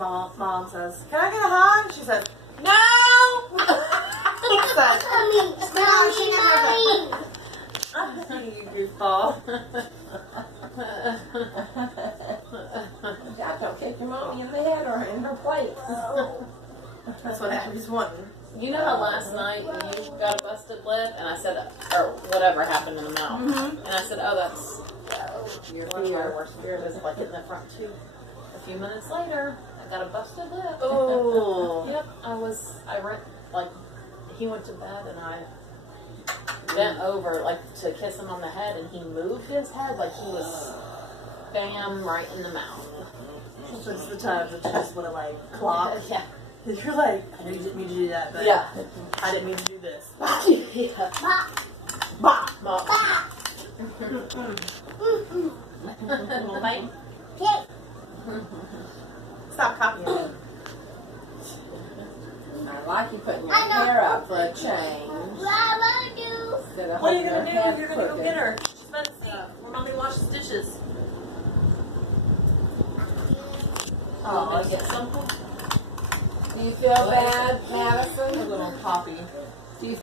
Mom says, "Can I get a hug?" She said, "No." You goofball. Don't kick your mommy in the head or in her plate. That's what Abby's wanting. You know how last night you got a busted lip, and I said, or whatever happened in the mouth, and I said, "Oh, that's your worst fear is like in the front tooth." A few minutes later, I got a busted lip. Oh. Yep, I went like he went to bed, and I bent over like to kiss him on the head, and he moved his head like he was bam right in the mouth. So it's the times that you just want to like clock. Yeah. Because you're like, I know you didn't mean to do that, but Yeah. I didn't mean to do this. Yeah. Bah! Mom. Little bite. Stop copying me. I like you putting your hair up for a change. What are you going to do if you're going to go get her? She's about to see. We're not going to wash the dishes. Oh, I get some. Do you feel bad, A Madison? little poppy.